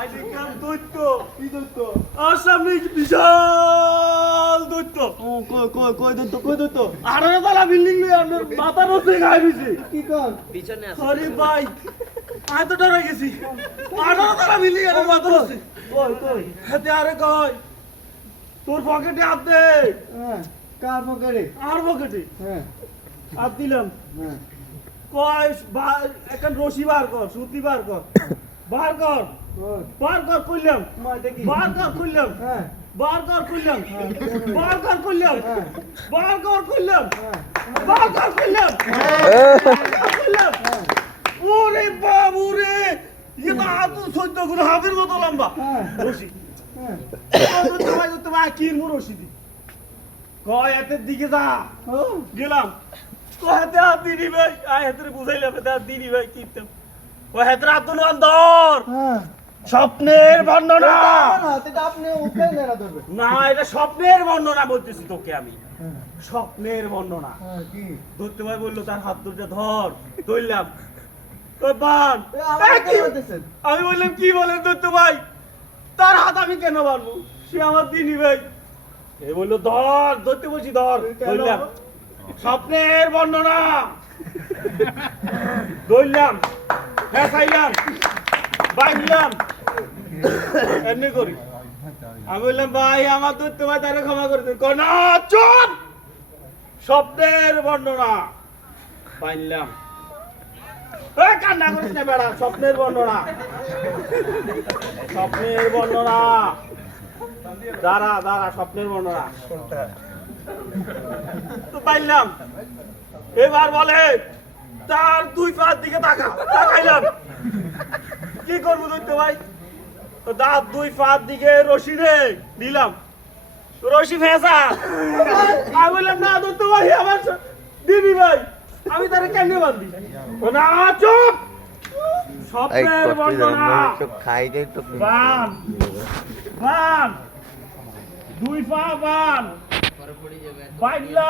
ভাই দেখলাম দৈত্য। কি দৈত্য? আর সামনে বিশাল দৈত্য। ও কই দৈত্য 18 তলা বিল্ডিং নিয়ে আপনার মাথা নষ্ট গায়ে দিছে। কি কর পিছনে আছে আরে ভাই আমি তো ডরে গেছি। 18 তলা বিল্ডিং এর মাথা নষ্ট। কই হাতে আরে কই তোর পকেটে হাত দে। হ্যাঁ কার পকেটে আর পকেটে হ্যাঁ হাত দিলাম। হ্যাঁ কয় এখন রশি বার কর, সুতি বার কর, বার কর, কই বার কর কইলাম, মাইটা কি বার কর কইলাম, হ্যাঁ বার কর কইলাম, হ্যাঁ বার কর কইলাম, হ্যাঁ বার কর কইলাম, হ্যাঁ বার কর কইলাম, কইলাম। হ্যাঁ ওরে বাবু রে, এটা তো 14 গুণ হাফের মতো লম্বা হ্যাঁ রশি। হ্যাঁ তো ভাই কি রশি দি কয় এতের দিকে যা। ও গেলাম কয়েতে হাত দিনি ভাই আয় হাতের বুঝাইলাম এতে হাত দিনি ভাই কিনতাম কয় হাতের হাত ধর হ্যাঁ স্বপ্নের বর্ণনা না এটা আপনি ওকে নেড়া ধরবে না এটা স্বপ্নের বর্ণনা বলতেছি তোকে আমি হ্যাঁ স্বপ্নের বর্ণনা হ্যাঁ কি ধরতে ভাই বললো তার হাত ধরতে ধর ধরলাম কয় বান আমাকে এই কি? কেন বলতেছেন আমি বললাম কি বলেন ধরতে ভাই তার হাত আমি কেন বানবো সে আমার দিনি ভাই এ বললো ধর ধরতে বলছি ধর ধরলাম স্বপ্নের বর্ণনা ধরলাম হ্যাঁ চাইলাম বাইলাম এমনি করি আমি বললাম ভাই আমার ধরতে ভাই তারা ক্ষমা করে দিন কয়, না চুপ স্বপ্নের বর্ণনা পাইলাম এই কান্না করিস না বেড়া স্বপ্নের বর্ণনা স্বপ্নের বর্ণনা দাঁড়া দাঁড়া স্বপ্নের বর্ণনা তো পাইলাম এবার বলে তার দুই পার দিকে তাকাইলাম কি করবো দৈত্য ভাই তো দাঁত দুই পার দিকে রশি রে দিলাম রশি ফেঁসা আমি বললাম না দৈত্য ভাই আমার দিবি ভাই আমি তারে কেমনে বাঁধবি ও না চুপ স্বপ্নের বর্ণনা বান বান দুই পা বান পরে পড়ে যাবে বাইলা